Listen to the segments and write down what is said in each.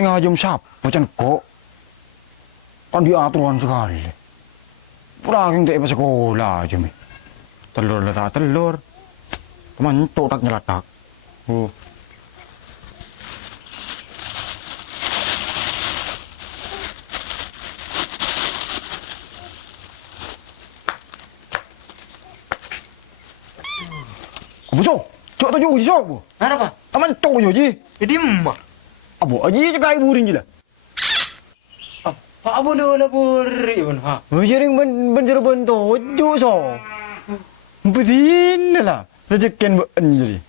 Kayak ngajam siapa kok? Kan diaturan sekali. Puraking tak pas sekolah aja mi. Telur letak telur. Teman tak nyelatak. Oh. Apa so? Cok tajuk je sok bu. Apa? Aman tok je. Jadi emak. Abo aji je kai burin je lah. Tak boleh beri pun ha. Jaring ben tojuk so. Bedin lah. Rezekian ben jadi.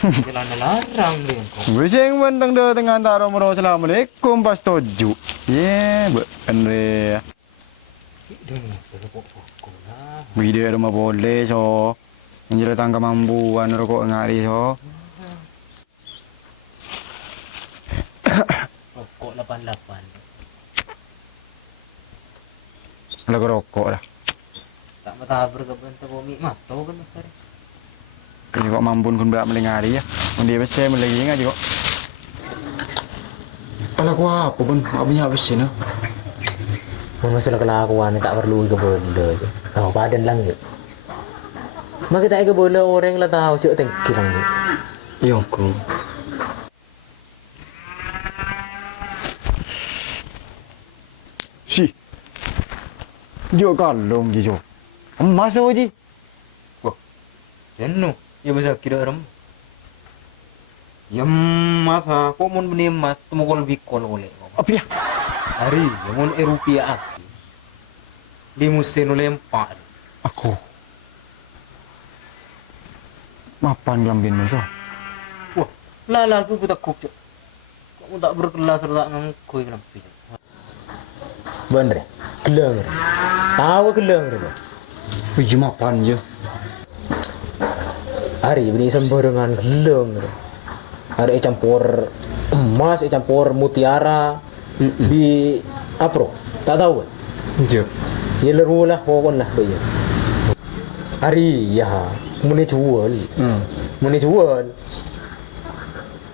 Jalan larang dia kau. Bising bentang de tengah antara mero assalamualaikum pas tojuk. Ye ben re. Video rumah boleh so. Menjadi tangga mampuan rokok ngari so. Rokok 88. Lagu rokok lah. Tak matabar ke bentar bumi mah. Tahu kan besar. Ini kok mampun kun berak melingari ya. Dia besar melagi aja kok. Kalau aku apa pun abisnya habis sini. Masalah kelakuan tak perlu ke benda je. Oh, padan lang je. Mak kita ke bola orang lah tahu cuk tengki lang je. Yo ku. Si. Jo kalong je jo. Emas aja. Wah. Jenu, ya bisa kira rem. Ya mas ha, kok mun beni emas temu kol bikon oleh. Apa ya? Hari, ya mun rupiah aki. Di musim lempak. Aku. Mapan lambin musuh. Wah, lala aku tak cuk. Kamu tak berkelas tak ngangkui kenapa? Bener, geleng. Tahu geleng dia. Wih mapan je. Hari ini sembarangan geleng. Hari campur emas, campur mutiara. Di apa? Tak tahu kan? Je. Ya lerulah pokon lah dia. Hari ya, muni jual. Muni jual.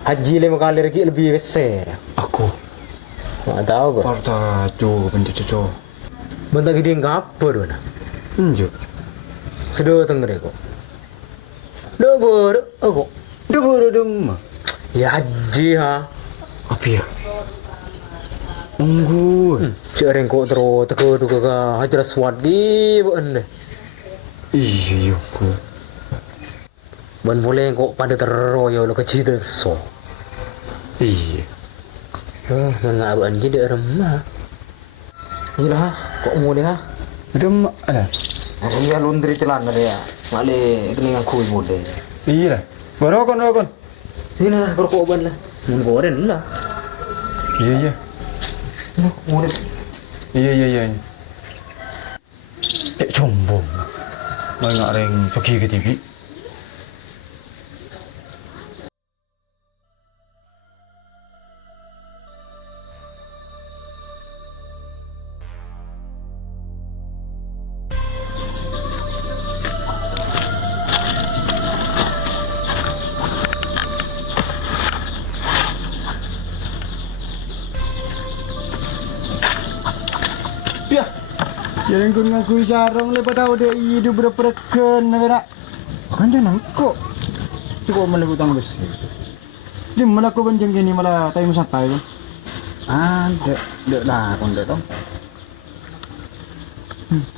Haji 5 kali lagi lebih besar. Aku. Tak tahu kan? Parta jo bentuk jo. Bentar gede ngapur mana? Je. Sudah tengger kok. Dobor, aku. Dobor dem. Ya haji ha. Apa ya? Unggu. Cereng kok terus teko duka ka hajar swat di ben. Iya ku. Ben boleh kok pada teroyo lo kecil terso. Iya. Nggak abang jadi remah. Iyalah, kok mulai ha? Dem ada. Iya laundry telan ada ya. Male kena aku boleh. Iya. Barokon. Ini lah rokok ban lah. Mun goren lah. Iya. Mulai. Iya. Cek sombong. Mai ngak reng pergi ke TV. Piah. Jangan kau ngaku sarong lepas tahu dia hidup berperken nak. Kan jangan kok. Cukup malah hutang besi. Dia malah kau benjeng gini malah tayu satai tu. Dek dah kon dek tu.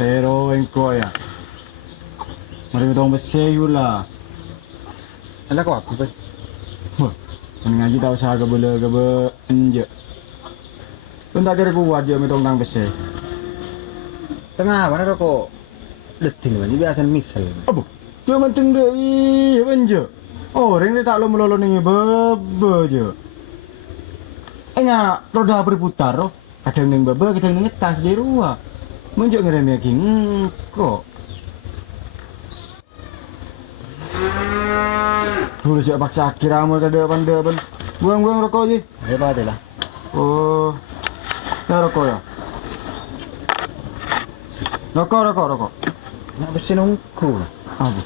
Pero engkau ya. Malah hutang besi lah. Alah kau aku pun. Mengaji tahu saya kebela enje. Pun tak kira kuat je hutang besi. Tengah mana rokok? Deting mana biasa misal. Apa? Dia macam dia benje. Orang dia tak lo melolo ni bebe je. Enggak, roda berputar roh. Kadang ning bebe, kadang ning tas di ruah. Menjuk ngerem yakin kok. Dulu siap paksa akhir amal kada pandai ben. Buang rokok je. Hebat lah. Oh. Ya rokok ya. Rokok. Nak bersih nongku. Apa?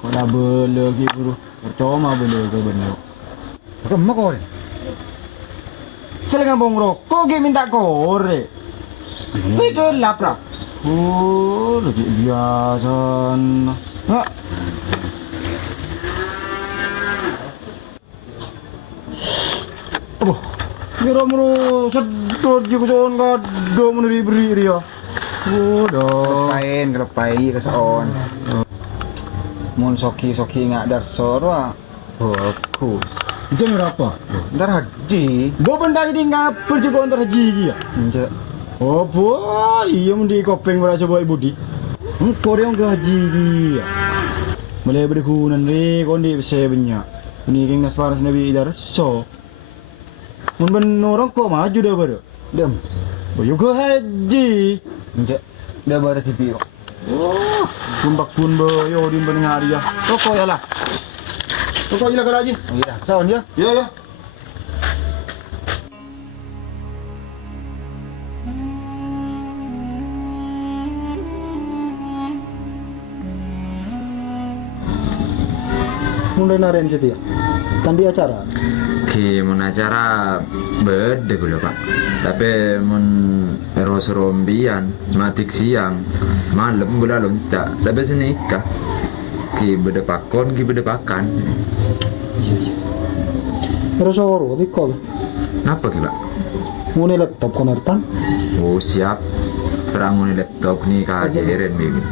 Kau dah bela lagi bro. percuma bener ke bener. Kemak kore. Selengan bong rokok ge minta kore. Tapi gelap lah. Oh, lagi biasa. Hah? Oh, miro sedot juga soal nggak do meneri dia. Oh, do. Kelepai ke soal. Mun soki nggak dar sorwa. Aku. Jam berapa? Ntar haji. Bo bentar jadi nggak percoba ntar haji ya. Oh boy, iya mundi kopeng berasa boy budi. Koreong ke haji ya. Mulai berkunan re kondi bisa banyak. Ini keng nasparas nabi dar so. Mun ben orang kok maju dah baru. Dem. Boyo ke haji. Nje. Dah baru tipi kok. Oh, kumbak pun boyo di ben ngari ya. Toko ya lah. Toko ila karaji. Oh iya, saon ya. Ya ya. Mulai naren jadi ya. Tandi acara. Ki mun acara beda gula pak, tapi mun eros rombian matik siang malam gula loncat, tapi senikah ki beda pakon ki beda pakan. Terus oro bikol. Napa ki pak? Mulai laptop konertan. Oh siap, perang mun laptop nih kajirin bibi.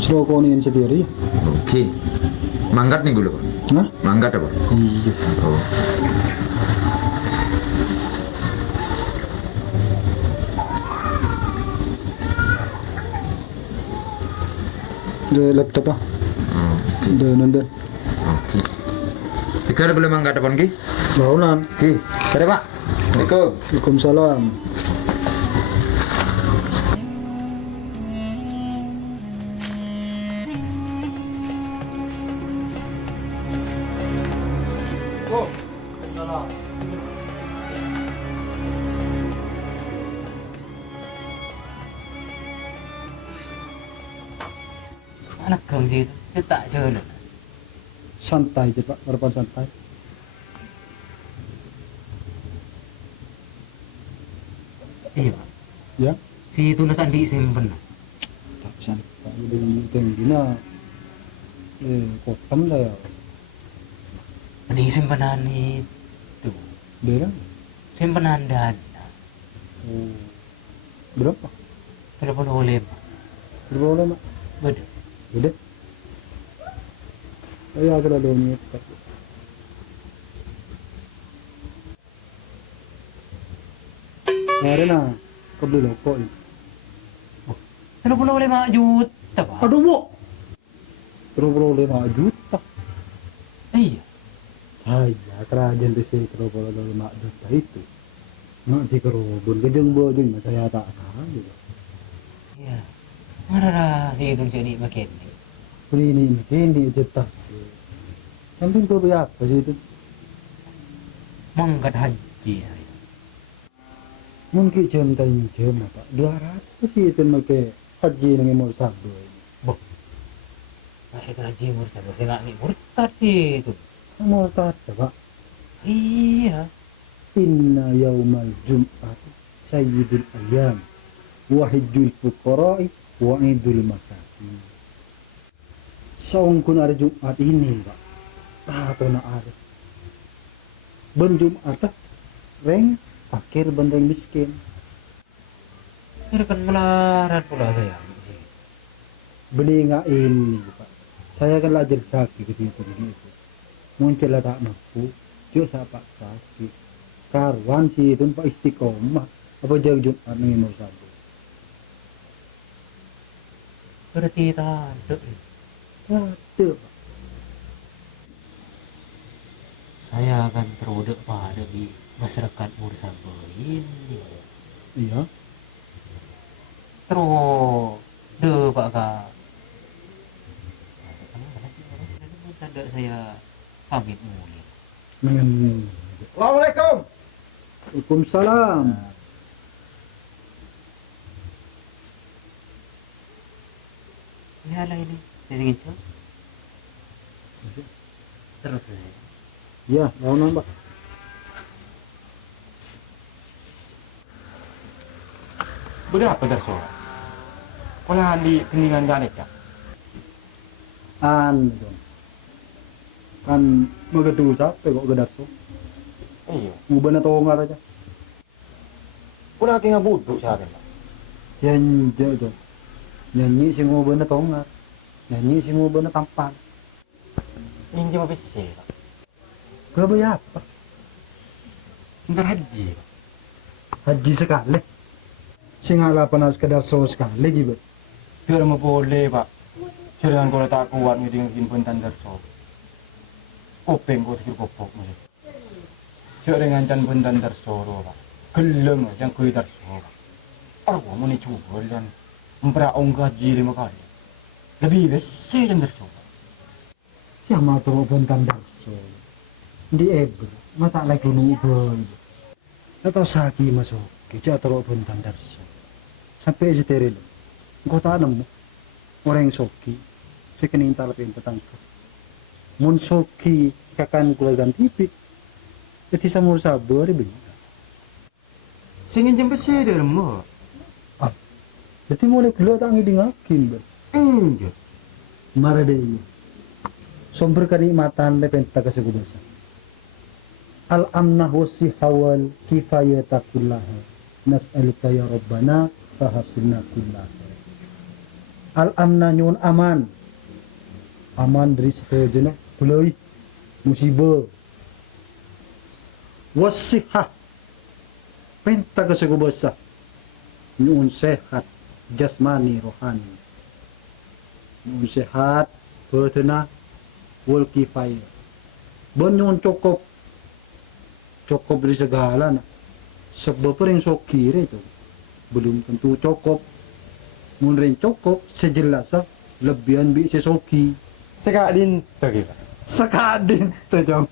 Slokonin sendiri. Oke, manggat nih gula pak. Hah? Manggat apa? Iya. Oh. De laptop ah. De nonton. Oke. Ikar boleh manggat apa ki? Bangunan. Ki, sare pak. Assalamualaikum. Waalaikumsalam. Oh, salah. Anak keng sih itu tak chơi loh. Santai aja Pak, harapan santai. Iya pak. Ya, Si itu nak di simpen. tak santai. Dari tenggina. Kotam lah ya. Ini simpenan itu. Berang. Simpenan dana. Oh. Berapa? 35. Berapa lama? Beda. Gede. Ayo selalu nyetak. Karena kebeli loko ini. 35 juta pak. Aduh bu. 35 juta. Iya. Saya kerajaan besi 35 juta itu. Nanti kerobon gedeng bojeng saya tak tahu. Iya. Mana si itu jadi makin. Ini cetak. Sampai kau berapa sih itu? Mangkat haji saya. Mungkin jam apa? 200 sih itu pakai haji dengan mau sabar. Saya kena jimur sabar. Saya nggak nih murtad sih itu. Mau tata pak? Iya. Inna yaumal jum'at sayyidul ayyam wahidul fuqara'i wa idul masakin. Saung kun hari Jumat ini pak. Apa nak ada? Ben Jumat reng akhir benteng miskin. Ini kan melarat pula saya. Beli nggak ini pak. Saya kan belajar sakit ke situ begitu. Muncul tak mampu, cuma siapa sakit. Karwan sih itu pak istiqomah. Apa jauh Jumat nih mau sabu? Berarti tak Ada pak. saya akan terodok pada di masyarakat Mursaba ini. Iya. Terus de pak kak. Tanda saya pamit mulai. Assalamualaikum. Waalaikumsalam. Ini ala ini. Jadi gitu. Terus Ya, mau nambah. Berapa Darso? Kalau di keningan ganet ya? Dong. Kan magedu capek kok gedar so. Iya. Ngubah na tongar aja. Kula lagi ngabuduk sa atin. Yan dong. Nyanyi si ngubah na tongar. Nyanyi si ngubah na tampan. Hindi mabisi. Kaya apa? Ntar haji. Haji sekali. Singala panas kedar so sekali jiba. Pero mo boleh pak. Silang ko tak kuat ngiting puntan Darso. Kopeng ko sikir kopok mo. Silang can puntan Darso ro pak. Geleng yang kuy Darso pak. Ako mo ni chubol yan. Mpraong gaji 5 kali. Lebih besar yang Darso. Ya matro bentan darso. Di ebro, mata lagi kuno ubel. Atau saki masuk, kita tero bentan darso. Sampai steril. Engkau tanam mo. Orang soki, sekening talapin petangka. Mun soki kakan keluarga tipi. Jadi samur sabar be. Singin jam besar mo. Jadi mulai keluar tangi dingakin ber. Enjo. Maradei. Sumber kenikmatan lepen tak kesegudasa. Al-amnah wasihawal kifayatakullaha. Nas'aluka ya Rabbana fahasilna kullaha. Al-amnah nyun aman. Aman dari setajana kulai musibah. Wasihah. Penta kesegudasa. Nyun sehat jasmani rohani. Nyun sehat betena wal kifayah. Banyon cukup dari segala na. Sebab ring sokire itu belum tentu cukup. Mun ring cukup sejelas lebihan bi sesoki. Sekadin to Sekadin to jong.